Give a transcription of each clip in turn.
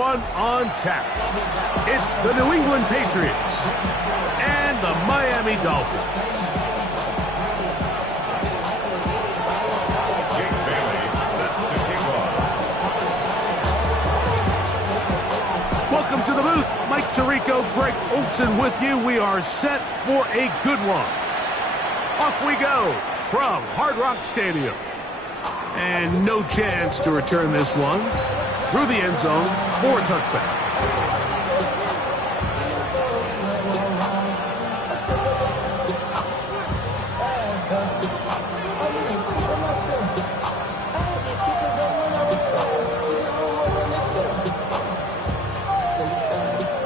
one on tap. It's the New England Patriots and the Miami Dolphins. Jake Bailey set to kick off. Welcome to the booth. Mike Tirico, Greg Olson with you. We are set for a good one. Off we go from Hard Rock Stadium. And no chance to return this one through the end zone for a touchback.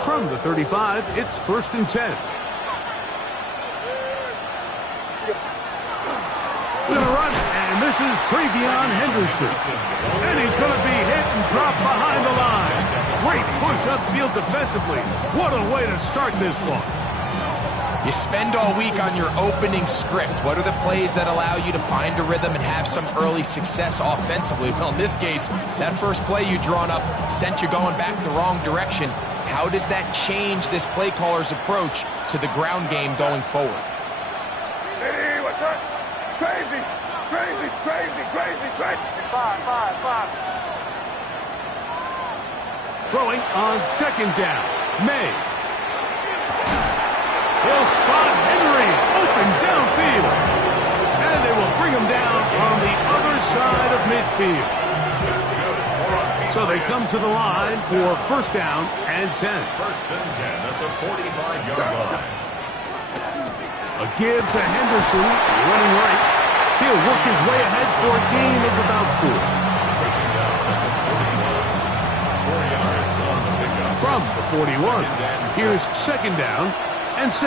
From the 35, it's 1st and 10. Gonna run, and this is Travion Henderson. And he's going to be hit and dropped behind the line. Great push upfield defensively. What a way to start this one. You spend all week on your opening script. What are the plays that allow you to find a rhythm and have some early success offensively? Well, in this case, that first play you drawn up sent you going back the wrong direction. How does that change this play caller's approach to the ground game going forward? Hey, what's up? Crazy, crazy, crazy, crazy, crazy. 5. Throwing on 2nd down. May. He'll spot Henry open downfield. And they will bring him down on the other side of midfield. So they come to the line for 1st down and 10. 1st and 10 at the 45-yard line. A give to Henderson, running right. He'll work his way ahead for a gain of about 4. Taking down at the 41. 4 yards on the pickup. From the 41, here's 2nd down and 6.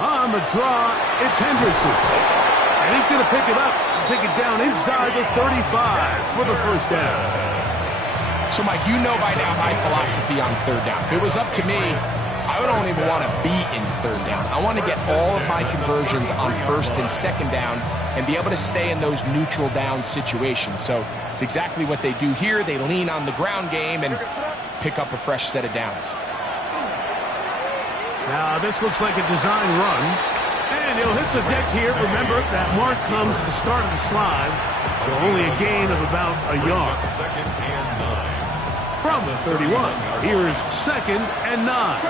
On the draw, it's Henderson. And he's going to pick it up and take it down inside the 35 for the 1st down. So, Mike, you know by now my philosophy on 3rd down. If it was up to me, I don't even want to be in 3rd down. I want to get all of my conversions on 1st and 2nd down and be able to stay in those neutral down situations. So it's exactly what they do here. They lean on the ground game and pick up a fresh set of downs. Now, this looks like a design run. And he'll hit the deck here. Remember, that mark comes at the start of the slide. So only a gain of about a yard. 2nd and 9. From the 31, here's 2nd and 9.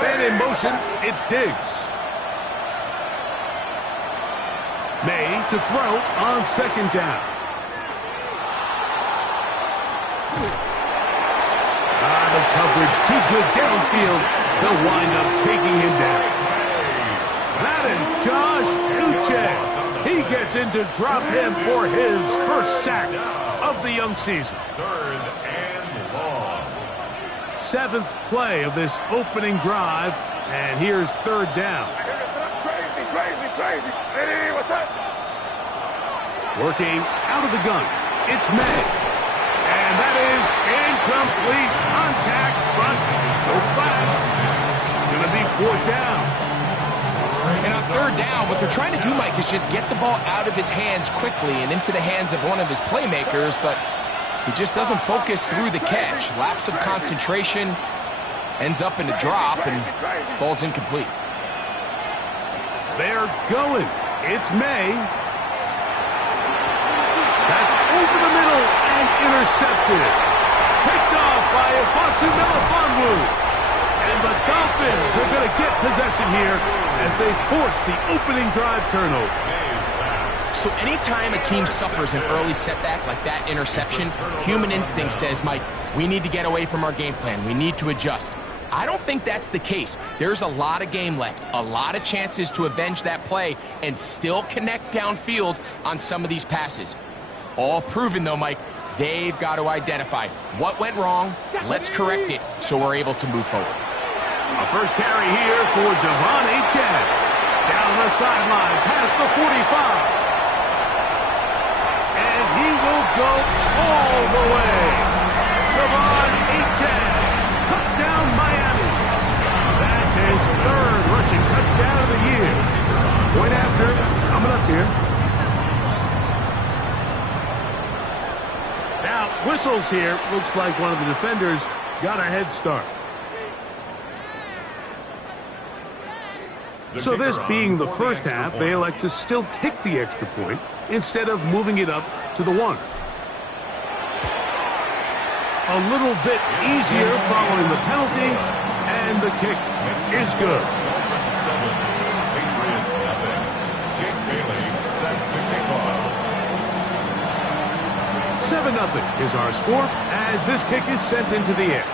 And in motion, it's Diggs. May to throw on 2nd down. The coverage too good downfield. They'll wind up taking him down. That is Josh Uche. He gets in to drop him for his 1st sack of the young season. 3rd and long. 7th play of this opening drive, and here's 3rd down. Crazy, crazy, crazy. Hey, what's up? Working out of the gun, it's May. And that is incomplete. Contact, but no flats. It's going to be 4th down. And on 3rd down, what they're trying to do, Mike, is just get the ball out of his hands quickly and into the hands of one of his playmakers, but he just doesn't focus through the catch. Lapse of concentration, ends up in a drop, and falls incomplete. They're going. It's May. That's over the middle and intercepted. Picked off by Afonso Melifonwu. And the Dolphins are going to get possession here as they force the opening drive turnover. So anytime a team suffers an early setback like that interception, human instinct says, Mike, we need to get away from our game plan. We need to adjust. I don't think that's the case. There's a lot of game left, a lot of chances to avenge that play and still connect downfield on some of these passes. All proven, though, Mike, they've got to identify what went wrong, let's correct it so we're able to move forward. A first carry here for Devon Achane. Down the sideline, past the 45. And he will go all the way. Devon Achane. Touchdown, Miami. That's his 3rd rushing touchdown whistles here. Looks like one of the defenders got a head start. So this being the first half, they elect to still kick the extra point instead of moving it up to the 1. A little bit easier following the penalty, and the kick is good. Patriots nothing. Jake Bailey set to kick off. 7-0 is our score as this kick is sent into the air.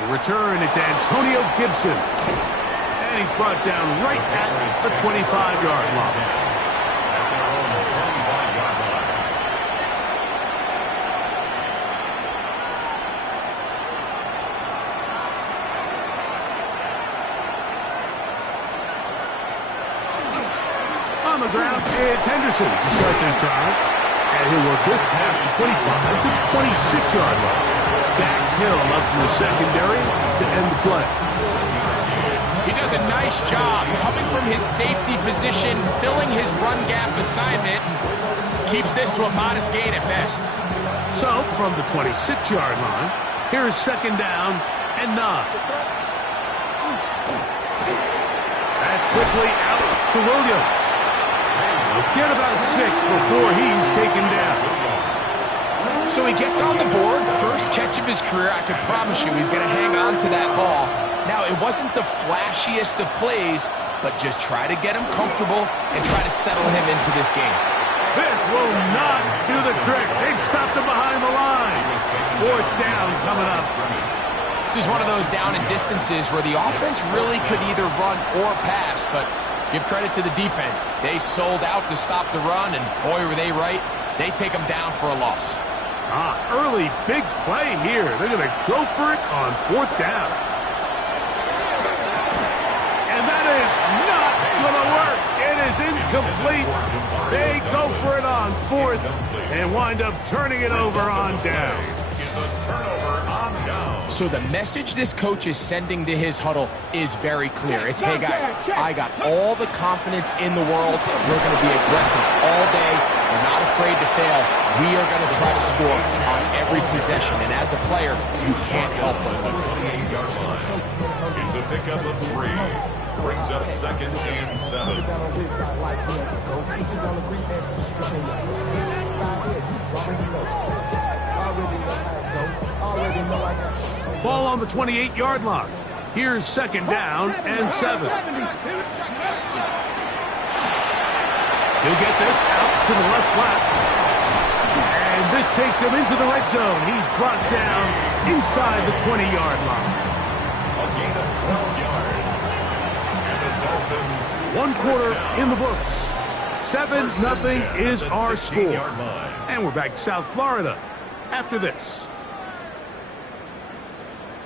To return, it's Antonio Gibson. And he's brought down right at the 25-yard line. On the ground, it's Henderson to start this drive. And he'll work this past the 25 to the 26-yard line. Dax Hill up from the secondary to end the play. He does a nice job coming from his safety position, filling his run gap assignment. Keeps this to a modest gain at best. So, from the 26-yard line, here's second down and 9. That's quickly out to Williams. He'll get about 6 before he's taken down. So he gets on the board, first catch of his career. I can promise you he's going to hang on to that ball. Now, it wasn't the flashiest of plays, but just try to get him comfortable and try to settle him into this game. This will not do the trick. They've stopped him behind the line. 4th down coming up. This is one of those down and distances where the offense really could either run or pass, but give credit to the defense. They sold out to stop the run, and boy, were they right. They take them down for a loss. Early big play here. They're going to go for it on 4th down. And that is not going to work. It is incomplete. They go for it on 4th and wind up turning it over on down. So the message this coach is sending to his huddle is very clear. It's, hey guys, I got all the confidence in the world. We're going to be aggressive all day. We're not afraid to fail. We are going to try to score on every possession. And as a player, you can't help but look. It's a pickup of 3. Brings up 2nd and 7. Ball on the 28-yard line. Here's second down and 7. He'll get this out to the left flat. And this takes him into the red zone. He's brought down inside the 20-yard line. A gain of 12 yards. And the Dolphins. 1 quarter in the books. 7-0 is our score. And we're back to South Florida after this.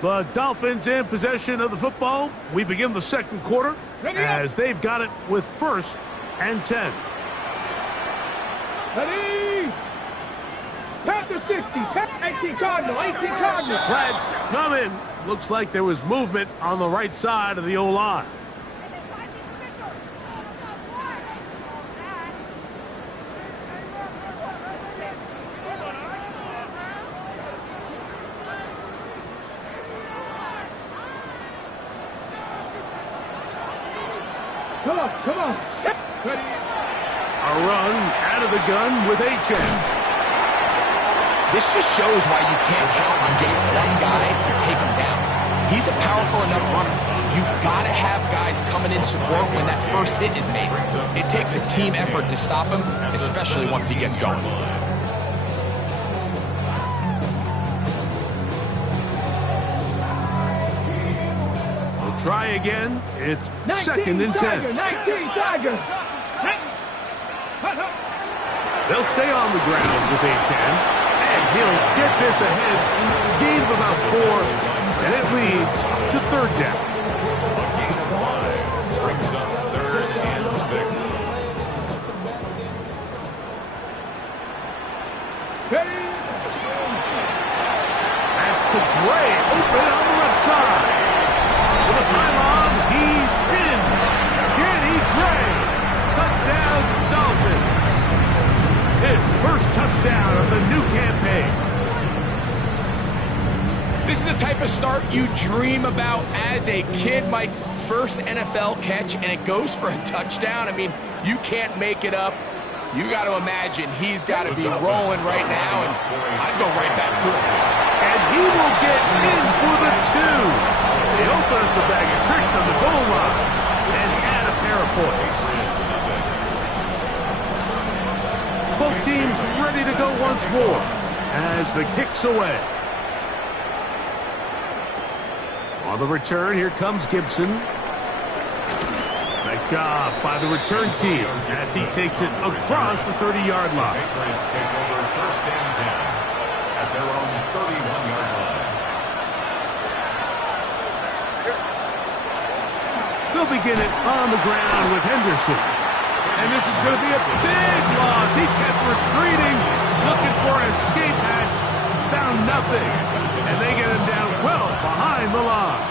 The Dolphins in possession of the football. We begin the second quarter as they've got it with 1st and 10. Ready? Panther 60, 18 Cardinal, 18 Cardinal. Flags come in. Looks like there was movement on the right side of the O-line. Come on. Ready? A run out of the gun with H.M. This just shows why you can't count on just one guy to take him down. He's a powerful enough runner. You've got to have guys coming in support when that first hit is made. It takes a team effort to stop him, especially once he gets going. We'll try again. It's 2nd and 10. 19 Tiger. They'll stay on the ground with H.M. And he'll get this ahead. Gain of about 4. And it leads to 3rd down. A gain of 5. Brings up 3rd and 6. Ready? That's to Gray. Open on the left side. With a pylon, he's in. Kenny Gray. Touchdown, Dolphins. His first type of start you dream about as a kid, Mike. First NFL catch, and it goes for a touchdown. I mean, you can't make it up. You got to imagine he's got to be rolling right now, and I'd go right back to it. And he will get in for the 2. They open up the bag of tricks on the goal line and add a pair of points. Both teams ready to go once more as the kick's away. On the return, here comes Gibson. Nice job by the return team as he takes it across the 30-yard line. Patriots take over first and 10 at their own 31-yard line. They'll begin it on the ground with Henderson. And this is going to be a big loss. He kept retreating, looking for an escape hatch, found nothing. And they get him down well behind the line.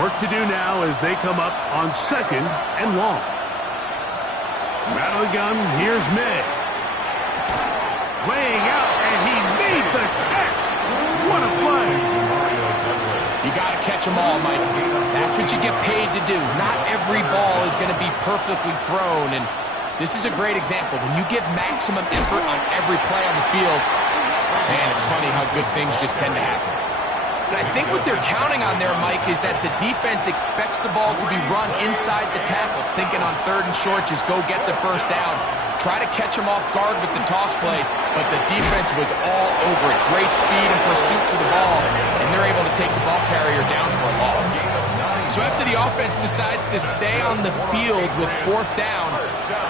Work to do now as they come up on 2nd and long. Out of the gun, here's May. Laying out, and he made the catch. What a play. You got to catch them all, Mike. That's what you get paid to do. Not every ball is going to be perfectly thrown, and this is a great example. When you give maximum effort on every play on the field, man, it's funny how good things just tend to happen. And I think what they're counting on there, Mike, is that the defense expects the ball to be run inside the tackles, thinking on 3rd and short, just go get the first down. Try to catch them off guard with the toss play, but the defense was all over it. Great speed and pursuit to the ball, and they're able to take the ball carrier down for a loss. So after the offense decides to stay on the field with 4th down,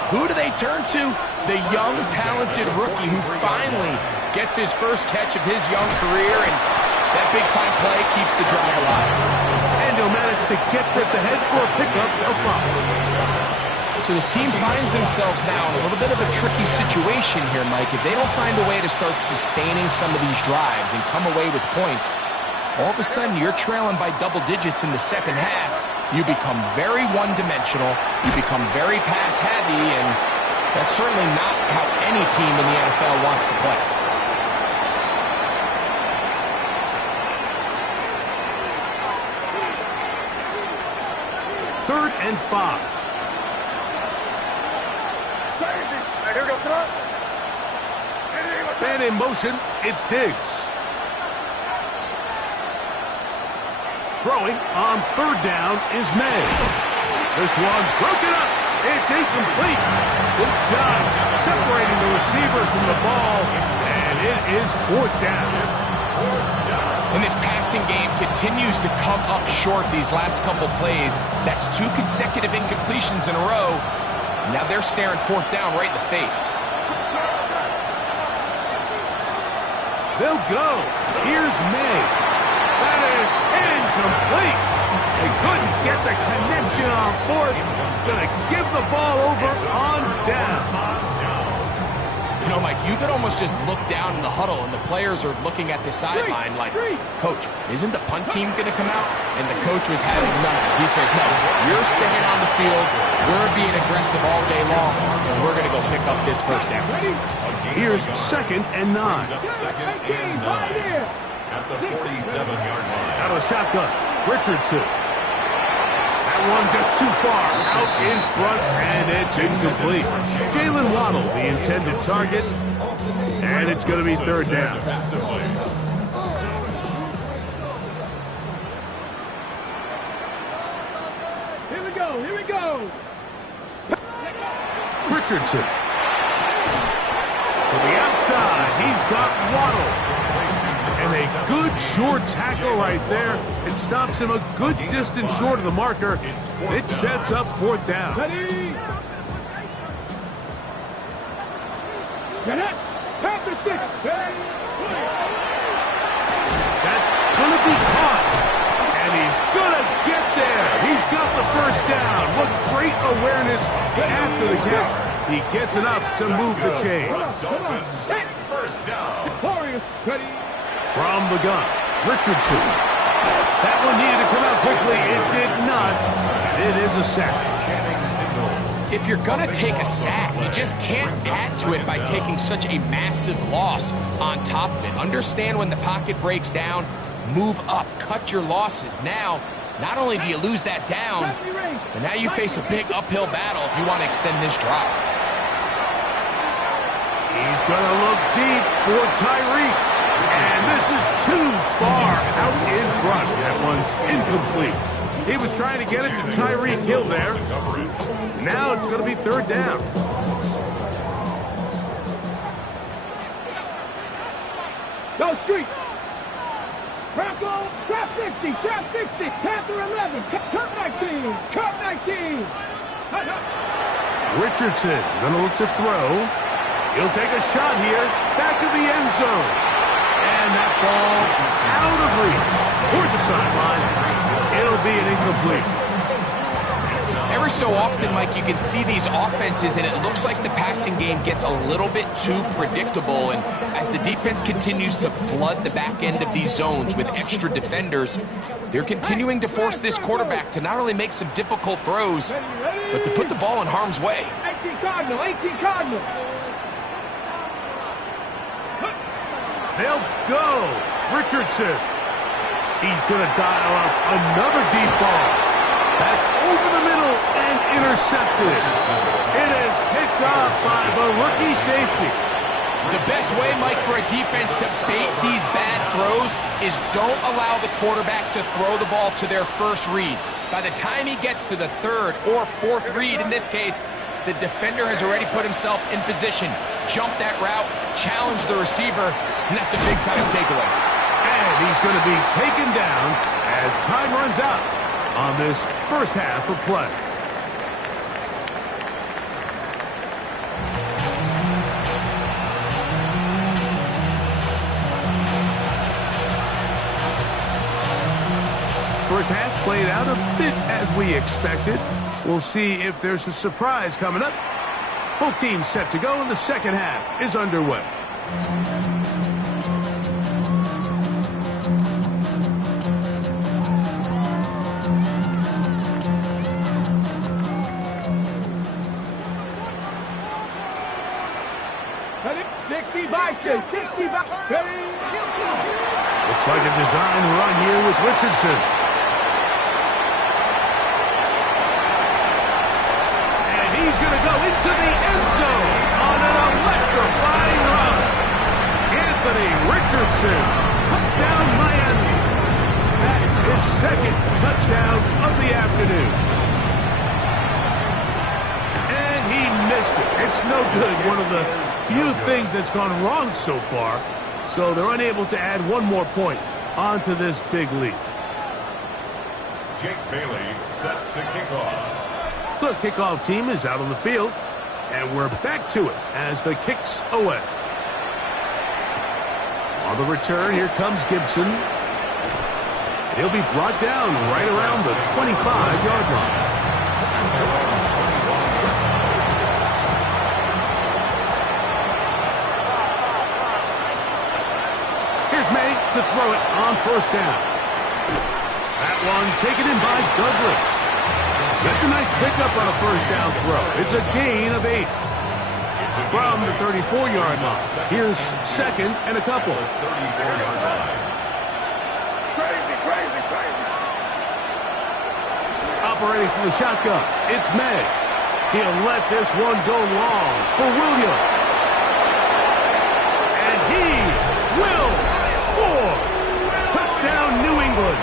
who do they turn to? The young, talented rookie who finally gets his first catch of his young career, and that big-time play keeps the drive alive. And he'll manage to get this ahead for a pickup of 5. So this team finds themselves now in a little bit of a tricky situation here, Mike. If they don't find a way to start sustaining some of these drives and come away with points, all of a sudden you're trailing by double digits in the second half. You become very one-dimensional. You become very pass-heavy, and that's certainly not how any team in the NFL wants to play. Third and 5. And in motion, it's Diggs. Throwing on 3rd down is May. This one broken up. It's incomplete. Good job separating the receiver from the ball, and it is 4th down. And this passing game continues to come up short these last couple plays. That's 2 consecutive incompletions in a row. Now they're staring 4th down right in the face. They'll go. Here's May. That is incomplete. They couldn't get the connection on 4th. Gonna give the ball over on down. You know, Mike, you could almost just look down in the huddle, and the players are looking at the sideline like, Coach, isn't the punt team going to come out? And the coach was having none of it. He says, no, you're staying on the field. We're being aggressive all day long, and we're going to go pick up this first down. Here's 2nd and 9. 2nd and 9 at the 47-yard line. Out of the shotgun, Richardson. That one just too far, out in front, and it's incomplete. Jalen Waddle, the intended target, and it's going to be 3rd down. Here we go, here we go. Richardson. To the outside, he's got Waddle. And a good short tackle right there. It stops him a good distance short of the marker. It sets up 4th down. Ready? Get it. Pass the stick. That's going to be caught. And he's going to get there. He's got the first down. What great awareness after the catch. He gets enough to move the chain. First down. Victorious. Ready? From the gun, Richardson. That one needed to come out quickly. It did not. It is a sack. If you're going to take a sack, you just can't add to it by taking such a massive loss on top of it. Understand when the pocket breaks down, Move up, cut your losses. Now, not only do you lose that down, but now you face a big uphill battle if you want to extend this drive. He's going to look deep for Tyreek. And this is too far out in front. That one's incomplete. He was trying to get it to Tyreek Hill there. Now it's going to be third down. Go street. Bronco, trap 60, trap 60, Panther 11, cut 19, cut 19. Richardson going to look to throw. He'll take a shot here. Back of the end zone. And that ball out of reach. Toward the sideline. It'll be an incomplete. Every so often, Mike, you can see these offenses, and it looks like the passing game gets a little bit too predictable. And as the defense continues to flood the back end of these zones with extra defenders, they're continuing to force this quarterback to not only make some difficult throws, but to put the ball in harm's way. 18 Cardinal, 18 Cardinal. They'll go. Richardson. He's going to dial up another deep ball. That's over the middle and intercepted. It is picked off by the rookie safety. The best way, Mike, for a defense to bait these bad throws is don't allow the quarterback to throw the ball to their first read. By the time he gets to the third or fourth read, in this case, the defender has already put himself in position, jumped that route, challenged the receiver, and that's a big-time takeaway. And he's going to be taken down as time runs out on this first half of play. First half played out a bit as we expected. We'll see if there's a surprise coming up. Both teams set to go, and the second half is underway. Looks like a design run here with Richardson. And he's going to go into the end zone on an electrifying run. Anthony Richardson, touchdown Miami. That is second touchdown of the afternoon. And he missed it. It's no good. One of the few things that's gone wrong so far. So they're unable to add one more point onto this big lead. Jake Bailey set to kick off. The kickoff team is out on the field, and we're back to it as the kick's away. On the return, here comes Gibson. And he'll be brought down right around the 25-yard line. Here's May to throw it on first down. That one taken in by Douglas. That's a nice pickup on a first down throw. It's a gain of 8. From the 34-yard line. Here's second and a couple. 34-yard line. Crazy, crazy, crazy. Operating from the shotgun. It's May. He'll let this one go long for Williams. And he will score. Touchdown, New England.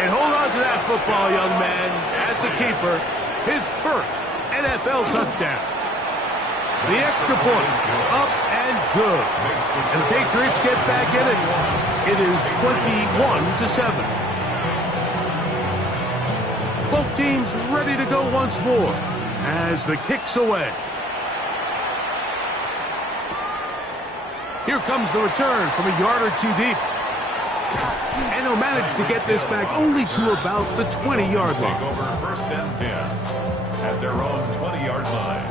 And hold on to that football, young man. That's a keeper. His first NFL touchdown. The extra point, up and good. And the Patriots get back in it. It is 21-7. Both teams ready to go once more as the kick's away. Here comes the return from a yard or two deep. And he'll manage to get this back only to about the 20-yard line. Take over first and 10 at their own 20-yard line.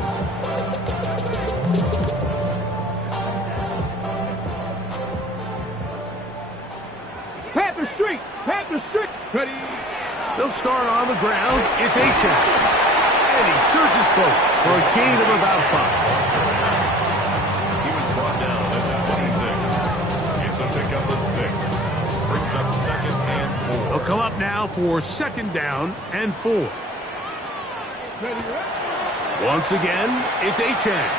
Panther Street, Panther Street. Ready. They'll start on the ground. It's A-Chan. And he surges forward for a gain of about 5. He was brought down at the 26. It's a pickup of 6. They'll come up now for 2nd down and 4. Once again, it's Achane.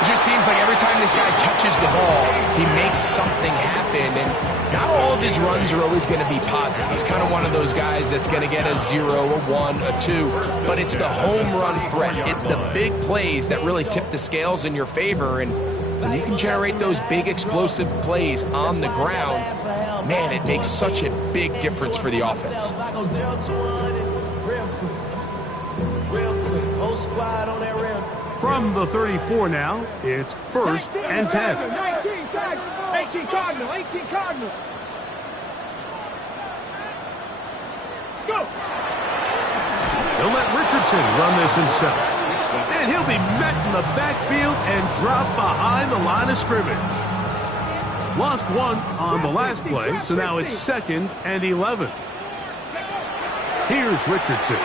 It just seems like every time this guy touches the ball, he makes something happen, and not all of his runs are always going to be positive. He's kind of one of those guys that's going to get a 0, a 1, a 2, but it's the home run threat. It's the big plays that really tip the scales in your favor, and when you can generate those big explosive plays on the ground, man, it makes such a big difference for the offense. From the 34 now, it's 1st and 10. 18 Cardinal. Let's go. He'll let Richardson run this himself. And he'll be met in the backfield and dropped behind the line of scrimmage. Lost 1 on the last play, so now it's 2nd and 11. Here's Richardson.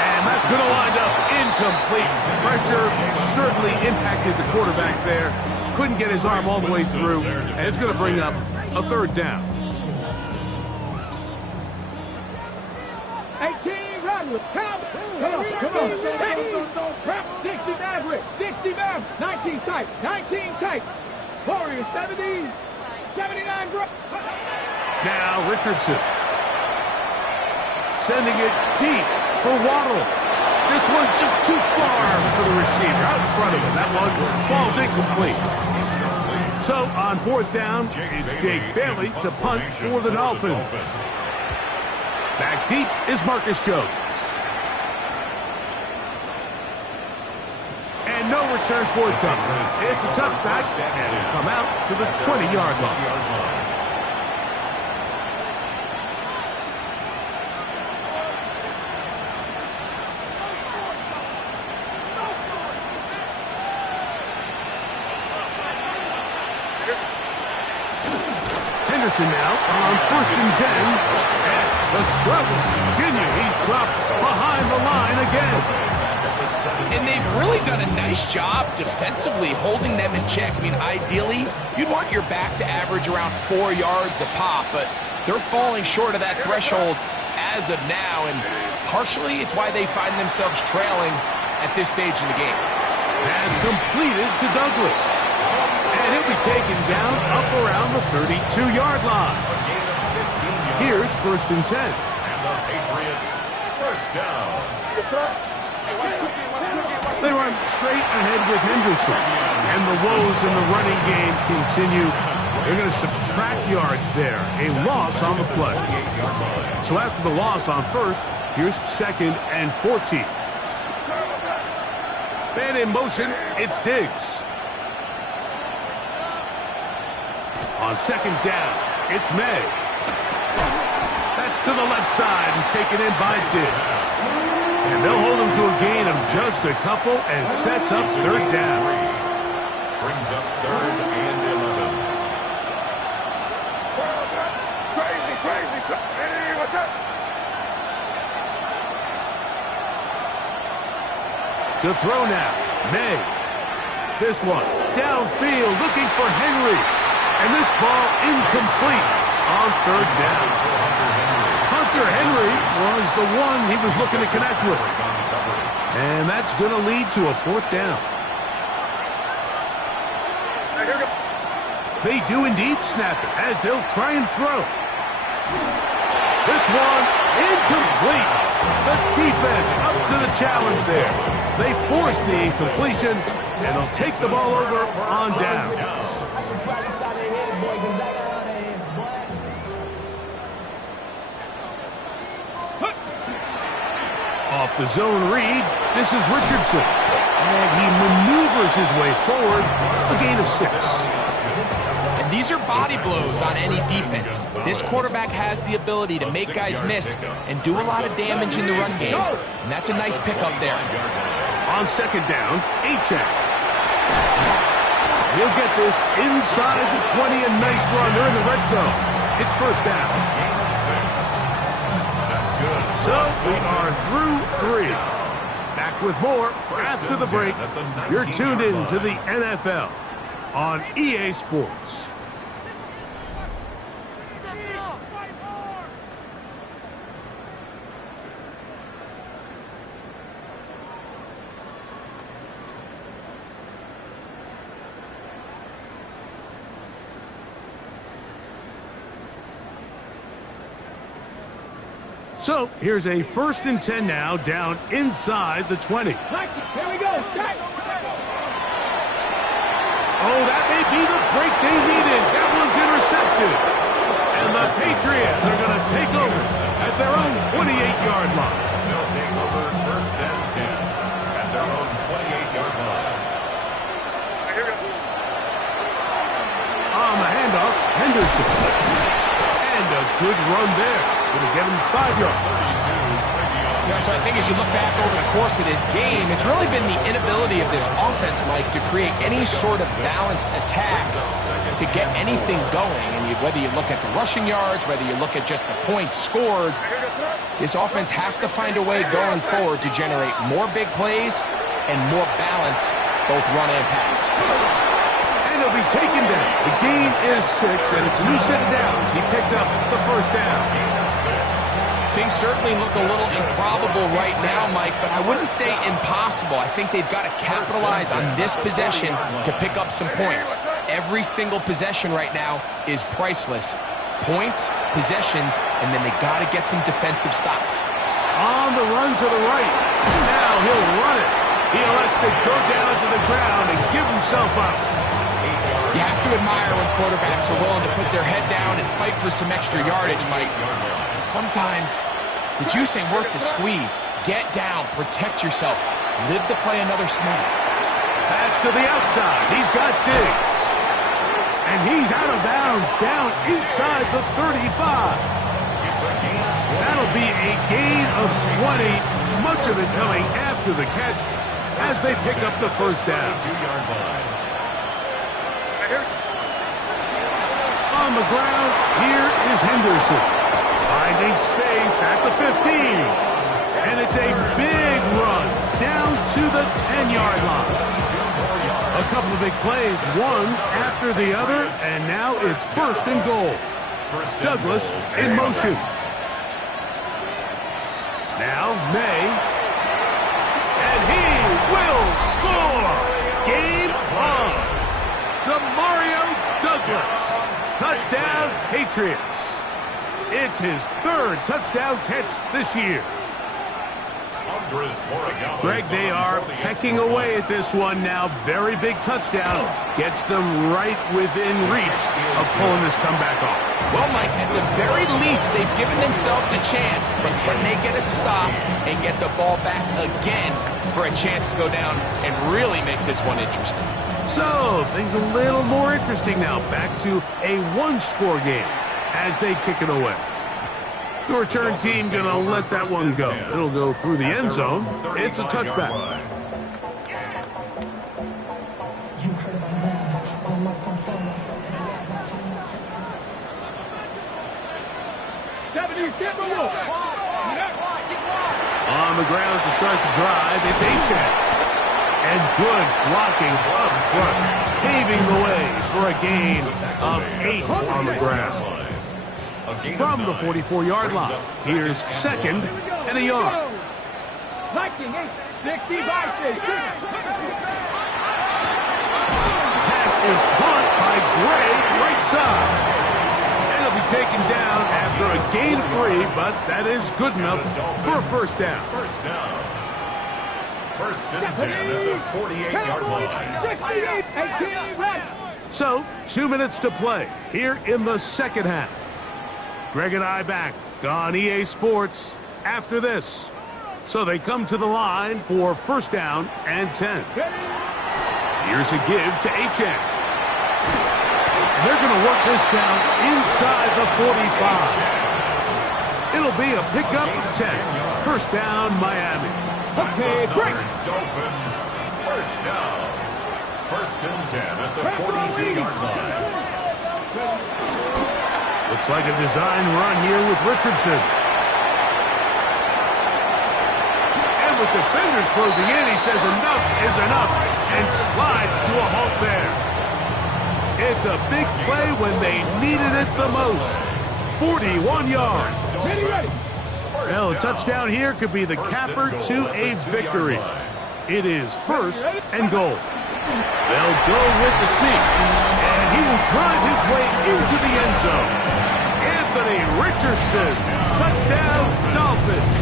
And that's going to wind up incomplete. Pressure certainly impacted the quarterback there. Couldn't get his arm all the way through, and it's going to bring up a 3rd down. 18 Rodman. Come on. 60 Maverick. 60 Maverick. 19 tight. 19 tight. Warriors 70. 79 bro. Now Richardson. Sending it deep for Waddle. This one just too far for the receiver out in front of him. That one falls incomplete. So on 4th down, it's Jake Bailey to punt for the Dolphins. Back deep is Marcus Jones. And no return forthcoming. It's a touchback, and it'll come out to the 20-yard line. Henderson now on 1st and 10. And the struggles continue. He's dropped behind the line again. And they've really done a nice job defensively holding them in check. I mean, ideally, you'd want your back to average around 4 yards a pop, but they're falling short of that threshold as of now, and partially it's why they find themselves trailing at this stage in the game. Pass completed to Douglas. And he'll be taken down up around the 32-yard line. Here's 1st and 10. And the Patriots, 1st down. They run straight ahead with Henderson. And the woes in the running game continue. They're going to subtract yards there. A loss on the play. So after the loss on 1st, here's 2nd and 14. Man in motion, it's Diggs. On 2nd down, it's May. That's to the left side and taken in by Diggs. And they'll hold him to a gain of just a couple and sets up 3rd down. Brings up 3rd and 11. Crazy. Hey, what's up? To throw now, May. This one, downfield, looking for Henry. And this ball incomplete on 3rd down. Hunter Henry was the one he was looking to connect with. And that's going to lead to a 4th down. They do indeed snap it as they'll try and throw. This one incomplete. The defense up to the challenge there. They force the incompletion, and they'll take the ball over on down. Off the zone read, this is Richardson. And he maneuvers his way forward, a gain of 6. And these are body blows on any defense. This quarterback has the ability to make guys miss and do a lot of damage in the run game. And that's a nice pickup there. On 2nd down, Achane. He'll get this inside the 20, a nice run. They're in the red zone. It's 1st down. That's good. So we are through 3. Back with more after the break. You're tuned in to the NFL on EA Sports. So here's a 1st and 10 now, down inside the 20. Here we go. Oh, that may be the break they needed. That one's intercepted. And the Patriots are going to take over at their own 28-yard line. They'll take over 1st and 10 at their own 28-yard line. On the handoff, Henderson. And a good run there. Going to get him 5 yards. Yeah, so I think as you look back over the course of this game, it's really been the inability of this offense, Mike, to create any sort of balanced attack to get anything going. And whether you look at the rushing yards, whether you look at just the points scored, this offense has to find a way going forward to generate more big plays and more balance, both run and pass. And he'll be taken down. The gain is 6, and it's a new set of downs. He picked up the 1st down. Things certainly look a little improbable right now, Mike, but I wouldn't say impossible. I think they've got to capitalize on this possession to pick up some points. Every single possession right now is priceless. Points, possessions, and then they got to get some defensive stops. On the run to the right. Now he'll run it. He elects to go down to the ground and give himself up. You have to admire when quarterbacks are willing to put their head down and fight for some extra yardage, Mike. Sometimes the juice ain't worth the squeeze. Get down, protect yourself, live to play another snap. Back to the outside. He's got Diggs. And he's out of bounds, down inside the 35. That'll be a gain of 20, much of it coming after the catch as they pick up the 1st down. On the ground, here is Henderson. Finding space at the 15. And it's a big run down to the 10-yard line. A couple of big plays, one after the other, and now it's 1st and goal. Douglas in motion. Now May. And he will score. Game on. Demario Douglas. Touchdown, Patriots. It's his 3rd touchdown catch this year. Greg, they are pecking away at this one now. Very big touchdown. Gets them right within reach of pulling this comeback off. Well, Mike, at the very least, they've given themselves a chance. But can they get a stop and get the ball back again for a chance to go down and really make this one interesting? So, things a little more interesting now. Back to a 1-score game as they kick it away. The return team going to let that one go. It'll go through the end zone. It's a touchback. On the ground to start the drive, it's Achane. And good blocking up front, paving the way for a gain of 8 on the ground. From the 44-yard line, here's 2nd and a yard. Pass is caught by Gray, right side. And it'll be taken down after a gain of 3, but that is good enough for a 1st down. 1st and 10 at the 48-yard line. So, 2 minutes to play here in the 2nd half. Greg and I back on EA Sports after this. So they come to the line for 1st down and 10. Here's a give to Achane. They're going to work this down inside the 45. It'll be a pickup of 10. 1st down, Miami. Okay, break. Dolphins, 1st down. 1st and 10 at the 42-yard line. Looks like a design run here with Richardson. And with defenders closing in, he says enough is enough and slides to a halt there. It's a big play when they needed it the most. 41 yards. Ready. Well, a touchdown here could be the capper to a victory. It is 1st and goal. They'll go with the sneak, and he will drive his way into the end zone. And Anthony Richardson. Touchdown, Dolphins.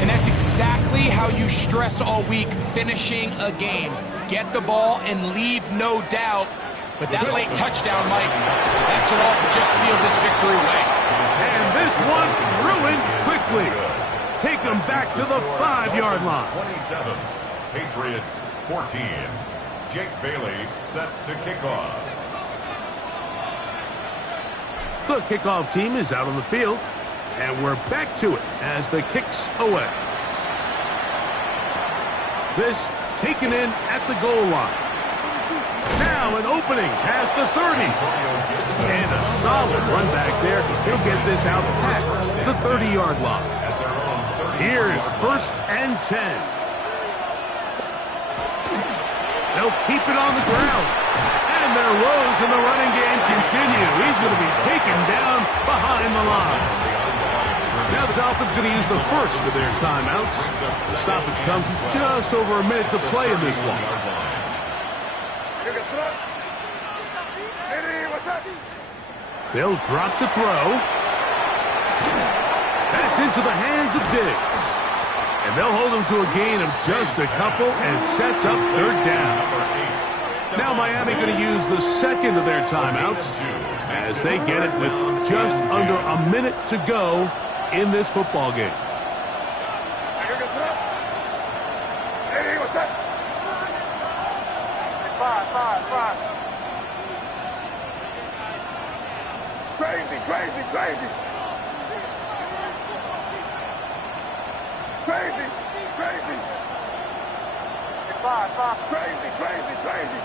And that's exactly how you stress all week, finishing a game. Get the ball and leave no doubt. But that late touchdown, Mike, that should all just seal this victory away. And this one ruined quickly. Take them back to the 5-yard line. 27, Patriots 14. Jake Bailey set to kick off. The kickoff team is out on the field, and we're back to it as the kick's away. This taken in at the goal line. Now an opening past the 30. And a solid run back there. He'll get this out past the 30-yard line. Here's 1st and 10. They'll keep it on the ground. And their woes in the running game continue. He's going to be taken down behind the line. Now the Dolphins going to use the first of their timeouts. The stoppage comes with just over a minute to play in this one. They'll drop to throw. That's into the hands of Diggs. And they'll hold him to a gain of just a couple and sets up 3rd down. Now Miami going to use the second of their timeouts as they get it with just under a minute to go in this football game. Crazy, crazy, crazy. Crazy, crazy. Crazy, crazy, crazy.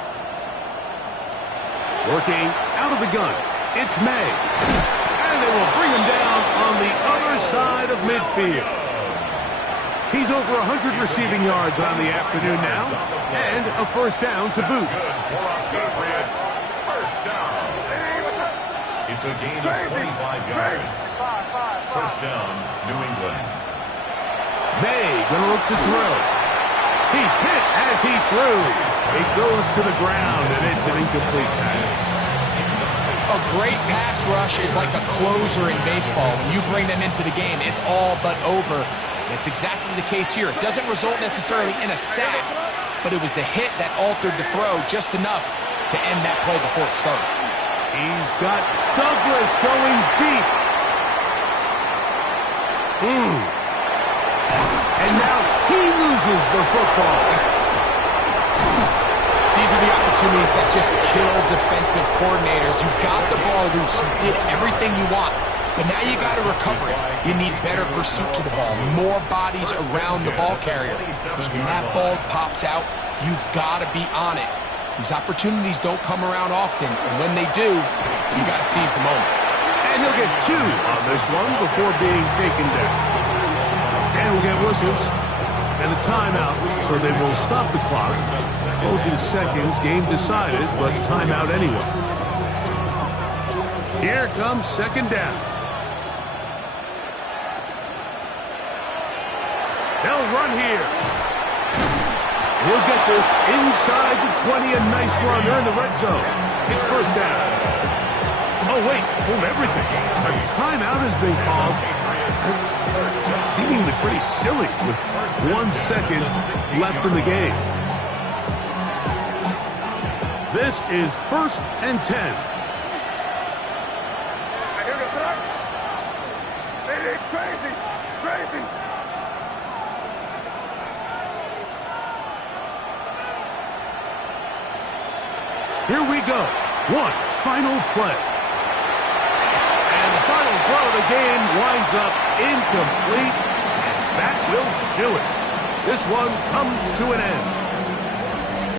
Working out of the gun, it's May. And they will bring him down on the other side of midfield. He's over 100 receiving yards on the afternoon now, and a 1st down to boot. Patriots, 1st down. It's a gain of 25 yards. 1st down, New England. May gonna look to throw. He's hit as he throws. It goes to the ground, and it's an incomplete pass. A great pass rush is like a closer in baseball. When you bring them into the game, it's all but over. It's exactly the case here. It doesn't result necessarily in a sack, but it was the hit that altered the throw just enough to end that play before it started. He's got Douglas going deep. And now he loses the football. These are the opportunities that just kill defensive coordinators. You got the ball loose. You did everything you want. But now you got to recover it. You need better pursuit to the ball, more bodies around the ball carrier. Because when that ball pops out, you've got to be on it. These opportunities don't come around often, and when they do, you got to seize the moment. And he'll get 2 on this one before being taken down. And we'll get whistles and a timeout, so they will stop the clock. Closing seconds, game decided, but timeout anyway. Here comes 2nd down. They'll run here. He'll get this inside the 20, a nice run. They're in the red zone. It's 1st down. Oh, wait, hold everything. A timeout has been called. That's seemingly pretty silly with 1 second left in the game. This is 1st and 10. Crazy, crazy. Here we go. One final play. And the final throw of the game winds up incomplete. And that will do it. This one comes to an end.